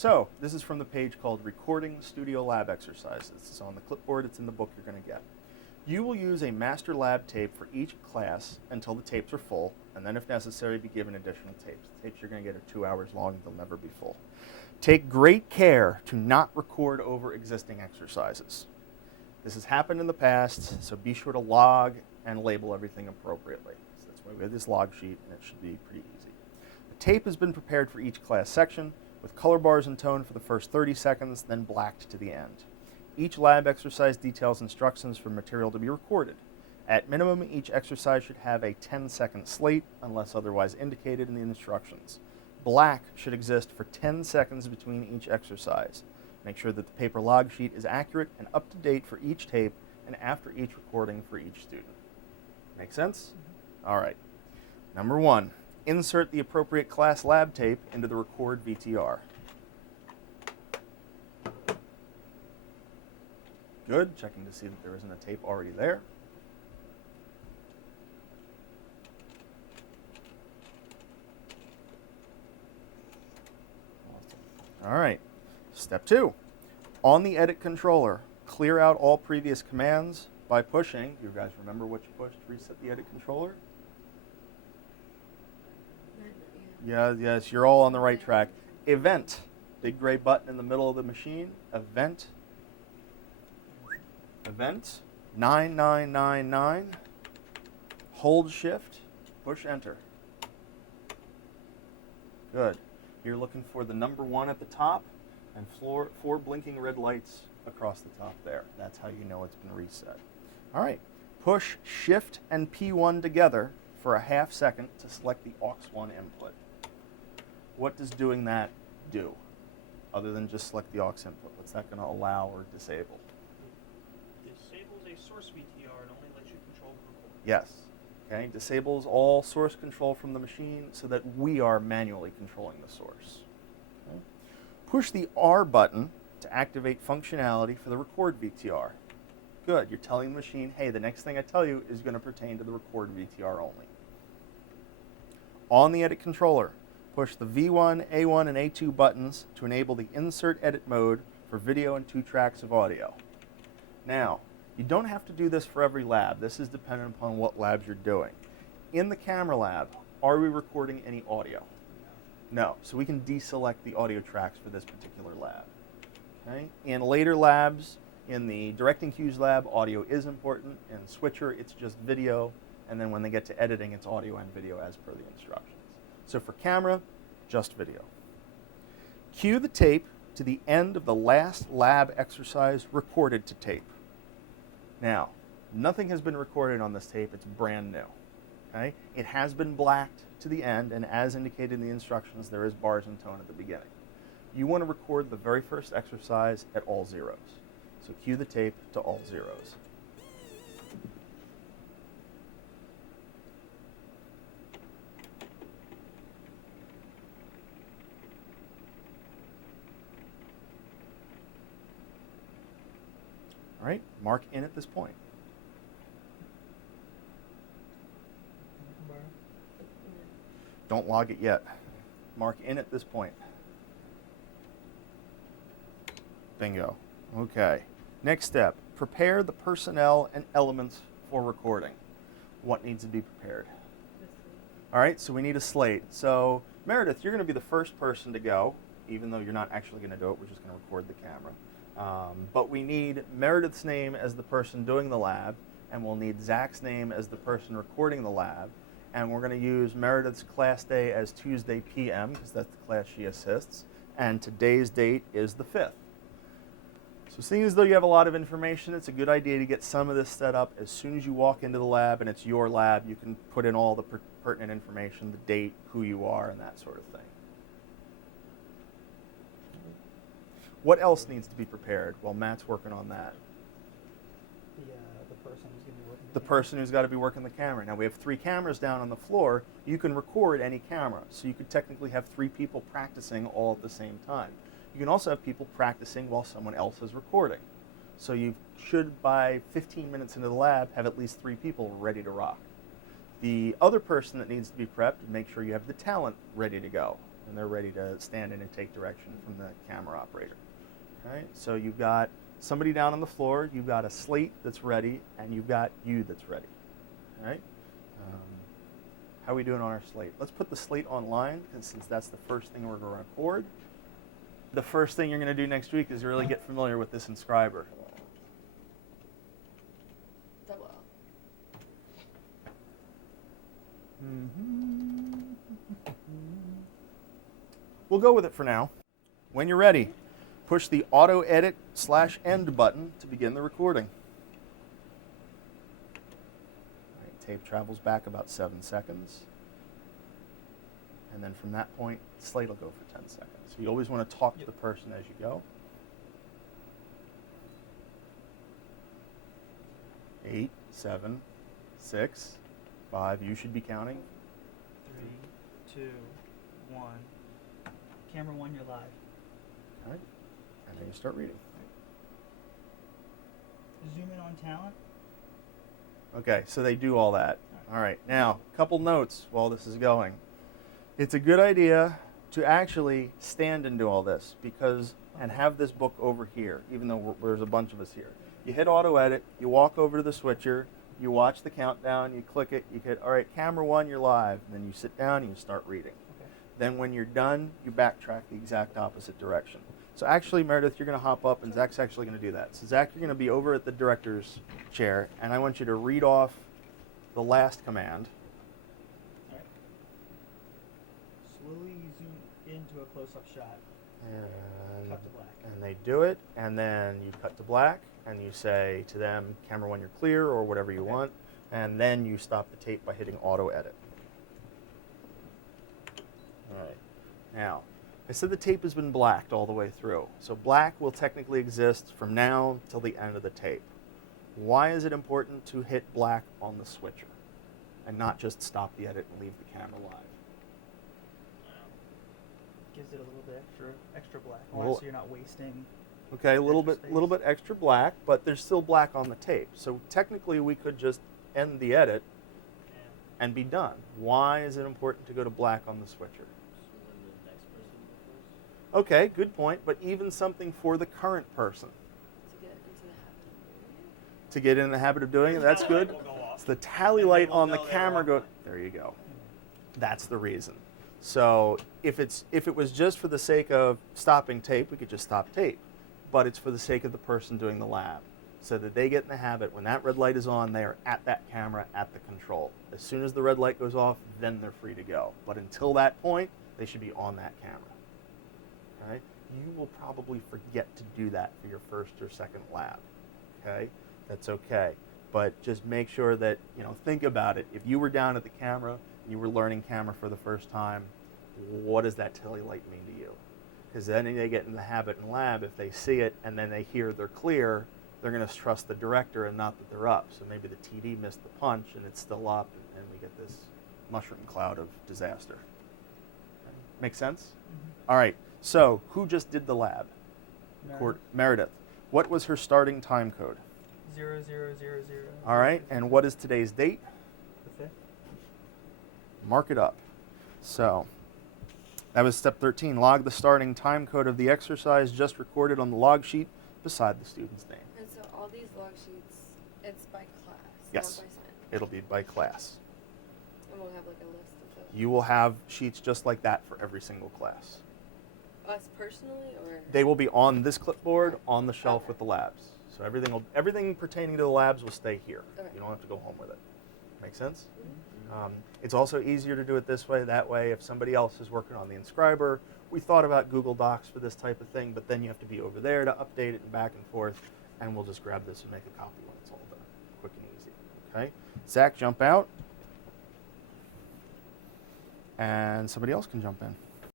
So this is from the page called Recording Studio Lab Exercises. This is on the clipboard. It's in the book you're going to get. You will use a master lab tape for each class until the tapes are full, and then if necessary, be given additional tapes. The tapes you're going to get are 2 hours long. They'll never be full. Take great care to not record over existing exercises. This has happened in the past, so be sure to log and label everything appropriately. So that's why we have this log sheet, and it should be pretty easy. The tape has been prepared for each class section, with color bars and tone for the first 30 seconds, then blacked to the end. Each lab exercise details instructions for material to be recorded. At minimum, each exercise should have a 10-second slate, unless otherwise indicated in the instructions. Black should exist for 10 seconds between each exercise. Make sure that the paper log sheet is accurate and up to date for each tape and after each recording for each student. Make sense? All right. Number 1, insert the appropriate class lab tape into the record VTR. Good, checking to see that there isn't a tape already there. All right, step 2. On the edit controller, clear out all previous commands by pushing. You guys remember what you pushed to reset the edit controller? Yes, you're all on the right track. Event, big gray button in the middle of the machine. Event 9999. Hold shift, push enter. Good. You're looking for the number 1 at the top and 4 blinking red lights across the top there. That's how you know it's been reset. All right. Push shift and P1 together for a half second to select the aux1 input. What does doing that do, other than just select the aux input? What's that going to allow or disable? Disables a source VTR and only lets you control the recorder. Yes. Okay. Disables all source control from the machine so that we are manually controlling the source. Okay. Push the R button to activate functionality for the record VTR. Good. You're telling the machine, hey, the next thing I tell you is going to pertain to the record VTR only. On the edit controller, push the V1, A1, and A2 buttons to enable the insert edit mode for video and 2 tracks of audio. Now, you don't have to do this for every lab. This is dependent upon what labs you're doing. In the camera lab, are we recording any audio? No. So we can deselect the audio tracks for this particular lab. Okay? In later labs, in the directing cues lab, audio is important. In switcher, it's just video. And then when they get to editing, it's audio and video as per the instructions. So for camera, just video. Cue the tape to the end of the last lab exercise recorded to tape. Now, nothing has been recorded on this tape. It's brand new. Okay? It has been blacked to the end, and as indicated in the instructions, there is bars and tone at the beginning. You want to record the very first exercise at all zeros. So cue the tape to all zeros. All right, mark in at this point. Don't log it yet. Mark in at this point. Bingo. Okay. Next step, prepare the personnel and elements for recording. What needs to be prepared? All right, so we need a slate. So Meredith, you're going to be the first person to go, even though you're not actually going to do it. We're just going to record the camera. But we need Meredith's name as the person doing the lab, and we'll need Zach's name as the person recording the lab. And we're going to use Meredith's class day as Tuesday PM, because that's the class she assists. And today's date is the 5th. So seeing as though you have a lot of information, it's a good idea to get some of this set up. As soon as you walk into the lab and it's your lab, you can put in all the pertinent information, the date, who you are, and that sort of thing. What else needs to be prepared while Matt's working on that? The person who's going to be working The person who's got to be working the camera. Now we have 3 cameras down on the floor. You can record any camera. So you could technically have 3 people practicing all at the same time. You can also have people practicing while someone else is recording. So you should, by 15 minutes into the lab, have at least 3 people ready to rock. The other person that needs to be prepped, make sure you have the talent ready to go. and they're ready to stand in and take direction from the camera operator. Okay, so you've got somebody down on the floor, you've got a slate that's ready, and you've got you that's ready. All right? How are we doing on our slate? Let's put the slate online, and since that's the first thing we're going to record, the first thing you're going to do next week is really get familiar with this inscriber. Double L. We'll go with it for now. When you're ready, push the Auto Edit /End button to begin the recording. All right, tape travels back about 7 seconds. And then from that point, the slate will go for 10 seconds. So you always want to talk to the person as you go. 8, 7, 6, 5. You should be counting. 3, 2, 1. Camera 1, you're live. All right. And then you start reading. Zoom in on talent. Okay, so they do all that. All right, now, a couple notes while this is going. It's a good idea to actually stand and do all this and have this book over here, even though there's a bunch of us here. You hit Auto Edit, you walk over to the switcher, you watch the countdown, you click it, you hit, all right, camera 1, you're live. And then you sit down and you start reading. Okay. Then when you're done, you backtrack the exact opposite direction. So actually, Meredith, you're going to hop up, and Zach's actually going to do that. So Zach, you're going to be over at the director's chair, and I want you to read off the last command. All right. Slowly zoom into a close-up shot. And, Cut to black. and they do it, and then you cut to black, and you say to them, camera 1, you're clear, or whatever you want, and then you stop the tape by hitting Auto Edit. All right. Now, I said the tape has been blacked all the way through. So black will technically exist from now till the end of the tape. Why is it important to hit black on the switcher and not just stop the edit and leave the camera live? Gives it a little bit extra black, Well, so you're not wasting. Okay, a little Extra bit extra black, but there's still black on the tape. So technically we could just end the edit and be done. Why is it important to go to black on the switcher? Okay, good point, but even something for the current person. To get into the habit of doing it, that's good. It's the tally light on the camera go. There you go. That's the reason. So if it was just for the sake of stopping tape, we could just stop tape. But it's for the sake of the person doing the lab, so that they get in the habit, when that red light is on, they are at that camera, at the control. As soon as the red light goes off, then they're free to go. But until that point, they should be on that camera. Right? You will probably forget to do that for your first or second lab. Okay? That's okay. But just make sure that, think about it. If you were down at the camera, you were learning camera for the first time, what does that tally light mean to you? Because then they get in the habit in lab, if they see it and then they hear they're clear, they're going to trust the director and not that they're up. So maybe the TV missed the punch and it's still up, and we get this mushroom cloud of disaster. Make sense? Mm-hmm. All right. So, who just did the lab? Meredith. What was her starting time code? 0000. All right, and what is today's date? The 5th. Mark it up. So, that was step 13. Log the starting time code of the exercise just recorded on the log sheet beside the student's name. And so all these log sheets, it's by class, Yes. not by sign. It'll be by class. And we'll have like a list of those. You will have sheets just like that for every single class. Us personally, or? They will be on this clipboard on the shelf Okay. with the labs. So everything pertaining to the labs will stay here. Okay. You don't have to go home with it. Make sense? Mm-hmm. It's also easier to do it this way. That way, if somebody else is working on the inscriber, we thought about Google Docs for this type of thing, but then you have to be over there to update it and back and forth, and we'll just grab this and make a copy when it's all done. Quick and easy. Okay? Zach, jump out. And somebody else can jump in.